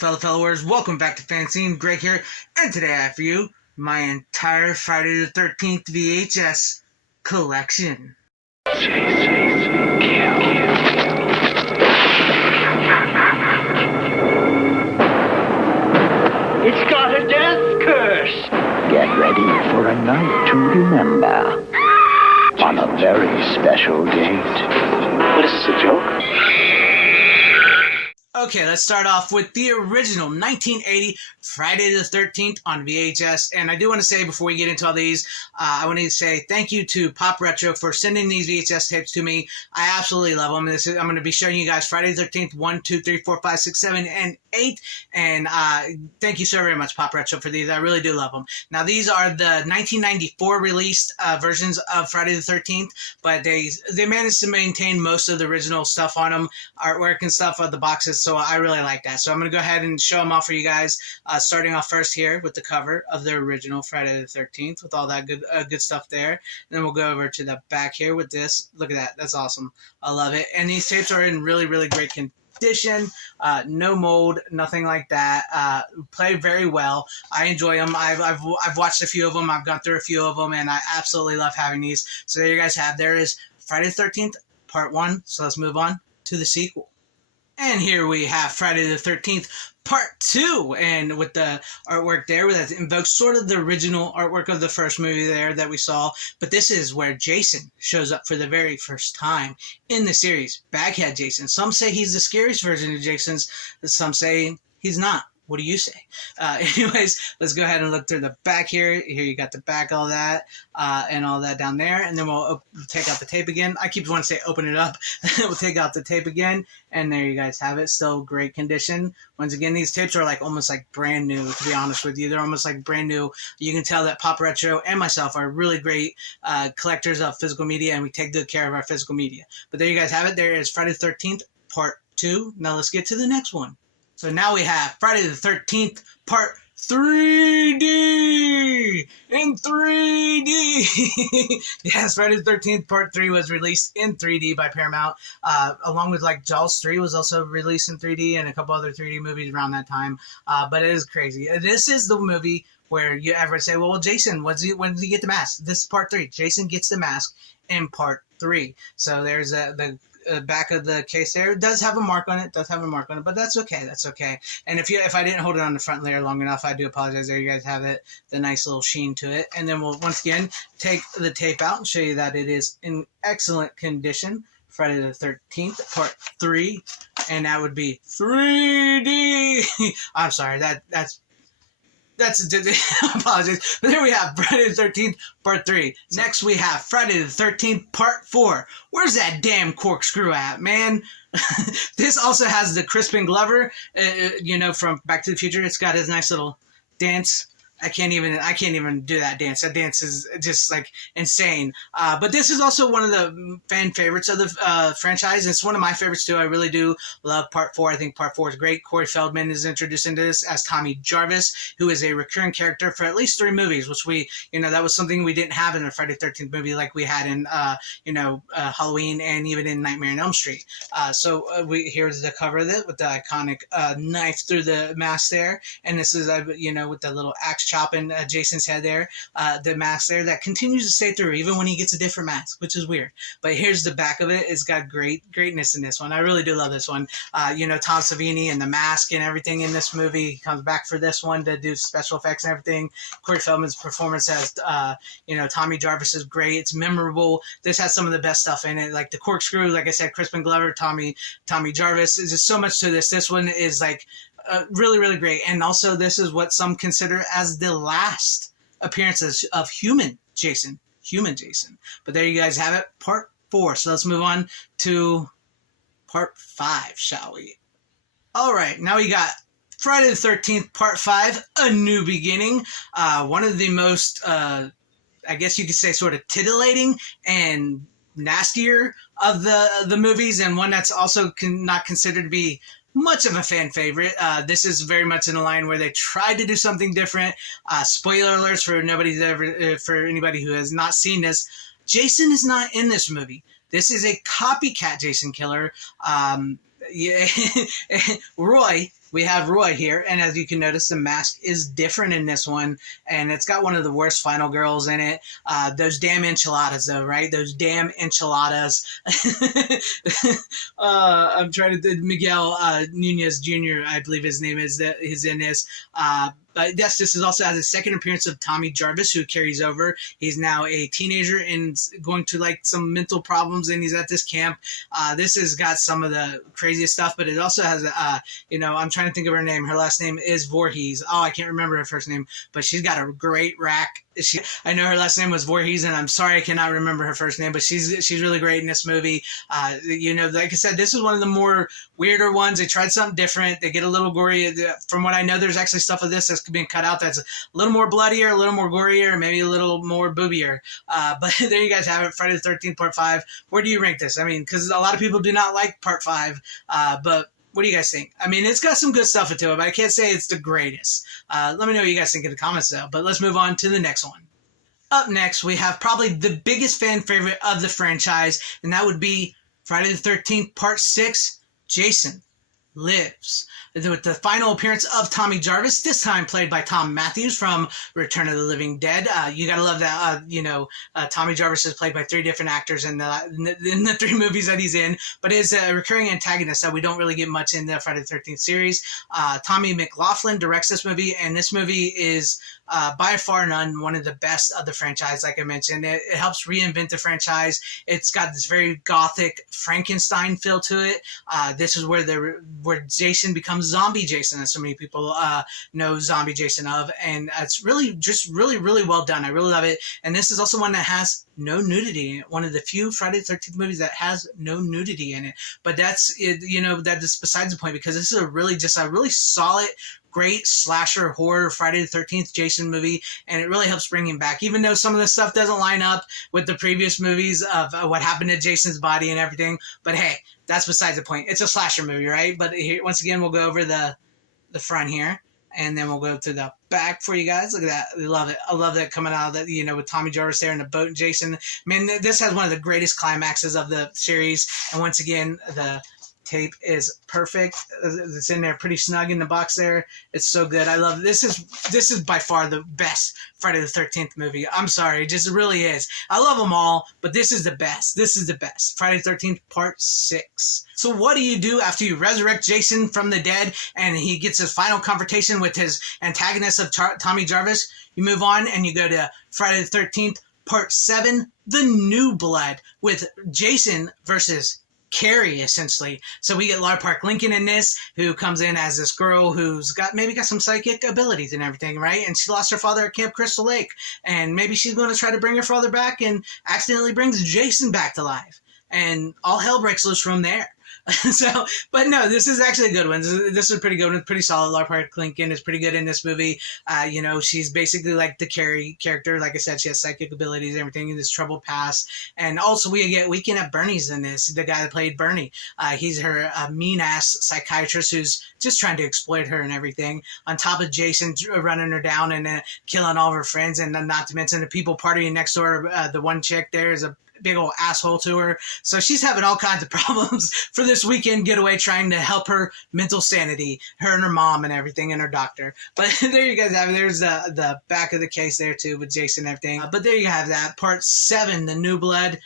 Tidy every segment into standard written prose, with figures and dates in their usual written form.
Fellowers, welcome back to FanZcene. Greg here, and today I have for you my entire Friday the 13th VHS collection. It's got a death curse. Get ready for a night to remember on a very special date. What is this, a joke? Okay, let's start off with the original 1980 Friday the 13th on VHS. And I do want to say, before we get into all these, I want to say thank you to Pop Retro for sending these VHS tapes to me. I absolutely love them. I'm going to be showing you guys Friday the 13th, 1, 2, 3, 4, 5, 6, 7, and 8. And thank you so very much, Pop Retro, for these. I really do love them. Now, these are the 1994 released versions of Friday the 13th, but they managed to maintain most of the original stuff on them, artwork and stuff of the boxes. So I really like that. So I'm going to go ahead and show them off for you guys, starting off first here with the cover of the original Friday the 13th with all that good stuff there. And then we'll go over to the back here with this. Look at that. That's awesome. I love it. And these tapes are in really, really great condition. No mold, nothing like that. Play very well. I enjoy them. I've watched a few of them. I've gone through a few of them, and I absolutely love having these. So there you guys have. There is Friday the 13th, Part 1. So let's move on to the sequel. And here we have Friday the 13th, Part 2, and with the artwork there, that invokes sort of the original artwork of the first movie there that we saw, but this is where Jason shows up for the very first time in the series. Baghead Jason. Some say he's the scariest version of Jason's, some say he's not. What do you say? Anyways, let's go ahead and look through the back here. Here you got the back, all that, and all that down there. And then we'll take out the tape again. I keep wanting to say open it up. We'll take out the tape again. And there you guys have it. Still great condition. Once again, these tapes are like almost like brand new, to be honest with you. They're almost like brand new. You can tell that Pop Retro and myself are really great collectors of physical media, and we take good care of our physical media. But there you guys have it. There is Friday the 13th, Part 2. Now let's get to the next one. So now we have Friday the 13th, Part 3D! In 3D! Yes, Friday the 13th, Part 3 was released in 3D by Paramount, along with like Jaws 3 was also released in 3D and a couple other 3D movies around that time. But it is crazy. This is the movie where you ever say, well, Jason, when did he get the mask? This is Part 3. Jason gets the mask in Part 3. So there's the back of the case there. It does have a mark on it. But that's okay. That's okay. And if I didn't hold it on the front layer long enough, I do apologize. There you guys have it. The nice little sheen to it. And then we'll once again take the tape out and show you that it is in excellent condition. Friday the 13th, Part 3. And that would be 3D. I'm sorry. That's apologies. But there we have Friday the 13th, Part 3. Next we have Friday the 13th, Part 4. Where's that damn corkscrew at, man? This also has the Crispin Glover, from Back to the Future. It's got his nice little dance. I can't even do that dance. That dance is just like insane. But this is also one of the fan favorites of the franchise. It's one of my favorites too. I really do love Part 4. I think Part 4 is great. Corey Feldman is introduced into this as Tommy Jarvis, who is a recurring character for at least 3 movies, which that was something we didn't have in the Friday the 13th movie like we had in, Halloween and even in Nightmare on Elm Street. Here's the cover of it with the iconic knife through the mask there. And this is, with the little axe chopping Jason's head there, the mask there that continues to stay through even when he gets a different mask, which is weird. But here's the back of it. It's got greatness in this one. I really do love this one. Tom Savini and the mask and everything in this movie. He comes back for this one to do special effects and everything. Corey Feldman's performance as Tommy Jarvis is great. It's memorable. This has some of the best stuff in it, like the corkscrew, like I said, Crispin Glover, Tommy Jarvis. There's just so much to this. This one is like really, really great. And also this is what some consider as the last appearances of human Jason. But there you guys have it, Part 4. So let's move on to Part 5, shall we? All right, now we got Friday the 13th, Part 5, A New Beginning. One of the most, I guess you could say, sort of titillating and nastier of the movies, and one that's also not considered to be much of a fan favorite. This is very much in a line where they tried to do something different. Spoiler alerts for anybody who has not seen this. Jason is not in this movie. This is a copycat Jason killer. Roy we have Roy here, and as you can notice, the mask is different in this one, and it's got one of the worst final girls in it. Those damn enchiladas, though, right? Those damn enchiladas. I'm trying to. Miguel Nunez Jr., I believe his name is. That he's in this. But yes, this is also has a second appearance of Tommy Jarvis, who carries over. He's now a teenager and going to like some mental problems, and he's at this camp. This has got some of the craziest stuff, but it also has, I'm trying to think of her name. Her last name is Voorhees. Oh, I can't remember her first name, but she's got a great rack. I know her last name was Voorhees, and I'm sorry I cannot remember her first name, but she's really great in this movie. Like I said, this is one of the more weirder ones. They tried something different. They get a little gory. From what I know, there's actually stuff of this that's being cut out that's a little more bloodier, a little more gorier, maybe a little more boobier. But there you guys have it, Friday the 13th, Part 5. Where do you rank this? I mean, because a lot of people do not like Part 5, but what do you guys think? I mean, it's got some good stuff into it, but I can't say it's the greatest. Let me know what you guys think in the comments, though. But let's move on to the next one. Up next, we have probably the biggest fan favorite of the franchise, and that would be Friday the 13th, Part 6, Jason Lives. With the final appearance of Tommy Jarvis, this time played by Tom Matthews from Return of the Living Dead. You gotta love that, Tommy Jarvis is played by 3 different actors in the 3 movies that he's in, but is a recurring antagonist that we don't really get much in the Friday the 13th series. Tommy McLaughlin directs this movie, and this movie is by far none one of the best of the franchise. Like I mentioned, it helps reinvent the franchise. It's got this very gothic Frankenstein feel to it. This is where Jason becomes Zombie Jason, as so many people know Zombie Jason of, and it's really really well done. I really love it, and this is also one that has no nudity in it. One of the few Friday the 13th movies that has no nudity in it. But that's it, that is besides the point, because this is a really solid, great slasher horror Friday the 13th Jason movie, and it really helps bring him back, even though some of the stuff doesn't line up with the previous movies of what happened to Jason's body and everything. But hey, that's besides the point. It's a slasher movie, right? But here, once again, we'll go over the front here, and then we'll go to the back for you guys. Look at that. I love it. I love that coming out of that, with Tommy Jarvis there in the boat and Jason. Man, this has one of the greatest climaxes of the series, and once again, the tape is perfect. It's in there pretty snug in the box there. It's so good. I love this is by far the best Friday the 13th movie. I'm sorry, it just really is. I love them all, but this is the best. This is the best. Friday the 13th Part 6. So what do you do after you resurrect Jason from the dead and he gets his final confrontation with his antagonist of Tommy Jarvis? You move on and you go to Friday the 13th Part 7, The New Blood, with Jason versus Carrie, essentially. So we get Lara Park Lincoln in this, who comes in as this girl who's got some psychic abilities and everything, right? And she lost her father at Camp Crystal Lake, and maybe she's going to try to bring her father back and accidentally brings Jason back to life, and all hell breaks loose from there. But no, this is actually a good one. This is a pretty good one, pretty solid. Lara Park Lincoln is pretty good in this movie. She's basically like the Carrie character. Like I said, she has psychic abilities and everything in this troubled past. And also we get Weekend at Bernie's in this, the guy that played Bernie. He's her mean-ass psychiatrist who's just trying to exploit her and everything. On top of Jason running her down and killing all of her friends, and not to mention the people partying next door. The one chick there is a big old asshole to her. So she's having all kinds of problems for this weekend getaway, trying to help her mental sanity, her and her mom and everything, and her doctor. But there you guys have it. There's the back of the case there too with Jason and everything. But there you have that. Part 7, The New Blood.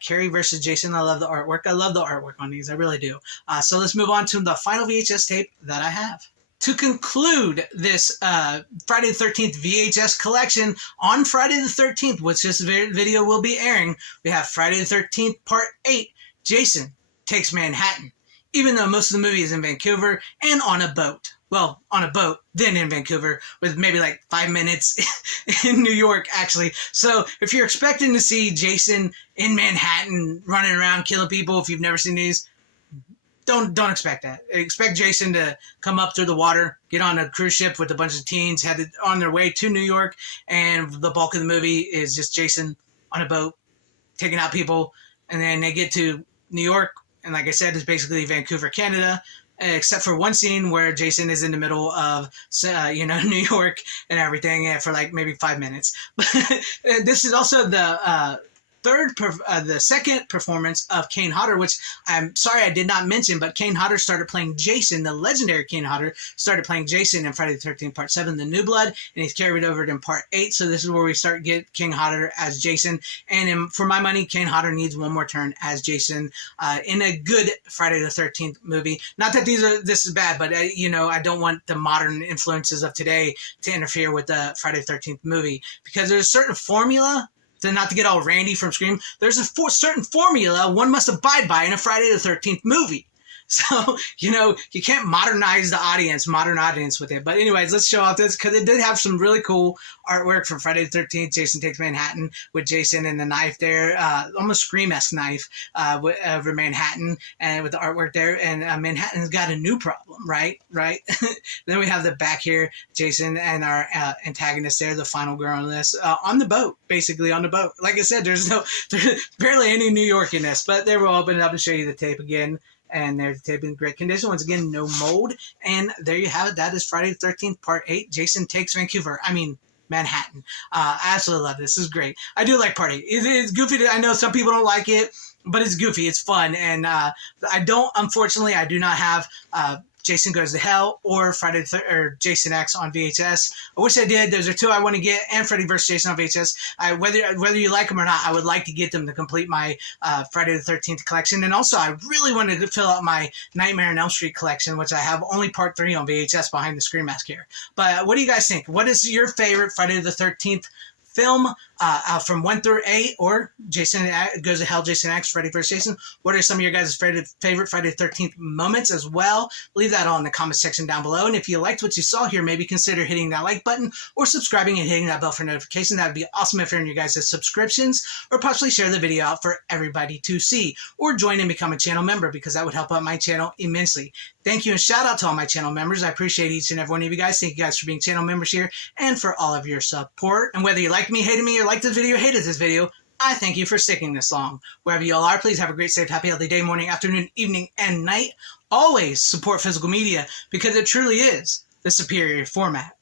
Carrie versus Jason. I love the artwork. I love the artwork on these. I really do. So let's move on to the final VHS tape that I have. To conclude this Friday the 13th VHS collection on Friday the 13th, which this video will be airing, we have Friday the 13th Part 8, Jason Takes Manhattan. Even though most of the movie is in Vancouver and on a boat. Well, on a boat, then in Vancouver, with maybe like 5 minutes in New York, actually. So if you're expecting to see Jason in Manhattan running around killing people, if you've never seen these, don't expect that. Expect Jason to come up through the water, get on a cruise ship with a bunch of teens headed on their way to New York, and the bulk of the movie is just Jason on a boat taking out people, and then they get to New York, and like I said, it's basically Vancouver, Canada, except for one scene where Jason is in the middle of New York and everything for like maybe 5 minutes. But this is also the the second performance of Kane Hodder, which I'm sorry I did not mention, but Kane Hodder started playing Jason. The legendary Kane Hodder started playing Jason in Friday the 13th Part 7, The New Blood, and he's carried over in Part 8. So this is where we start get Kane Hodder as Jason. And for my money, Kane Hodder needs one more turn as Jason in a good Friday the 13th movie. Not that this is bad, but I don't want the modern influences of today to interfere with the Friday the 13th movie, because there's a certain formula. Not to get all randy from Scream, there's a certain formula one must abide by in a Friday the 13th movie. So, you can't modernize the modern audience with it. But anyways, let's show off this, because it did have some really cool artwork from Friday the 13th. Jason Takes Manhattan, with Jason and the knife there, almost Scream-esque knife over Manhattan, and with the artwork there. And Manhattan's got a new problem, right? Then we have the back here, Jason and our antagonist there, the final girl on this, on the boat, basically on the boat. Like I said, there's barely any New York in this, but there we'll open it up and show you the tape again. And there's the tape in great condition. Once again, no mold. And there you have it. That is Friday the 13th, Part 8. Jason Takes Manhattan. I absolutely love this. This is great. I do like Part 8. It's goofy. I know some people don't like it, but it's goofy. It's fun. And unfortunately, I do not have Jason Goes to Hell or or Jason X on VHS. I wish I did. Those are two I want to get, and Freddy vs. Jason on VHS. Whether you like them or not, I would like to get them to complete my Friday the 13th collection. And also, I really wanted to fill out my Nightmare on Elm Street collection, which I have only Part 3 on VHS behind the Scream Mask here. But what do you guys think? What is your favorite Friday the 13th film from 1 through 8, or Jason Goes to Hell, Jason X, Freddy vs. Jason? What are some of your guys' favorite Friday the 13th moments as well? Leave that all in the comment section down below. And if you liked what you saw here, maybe consider hitting that like button or subscribing and hitting that bell for notification. That would be awesome if you're in your guys' subscriptions, or possibly share the video out for everybody to see, or join and become a channel member, because that would help out my channel immensely. Thank you, and shout out to all my channel members. I appreciate each and every one of you guys. Thank you guys for being channel members here and for all of your support. And whether you liked me, hated me, or liked this video, hated this video, I thank you for sticking this long. Wherever you all are, please have a great, safe, happy, healthy day, morning, afternoon, evening, and night. Always support physical media, because it truly is the superior format.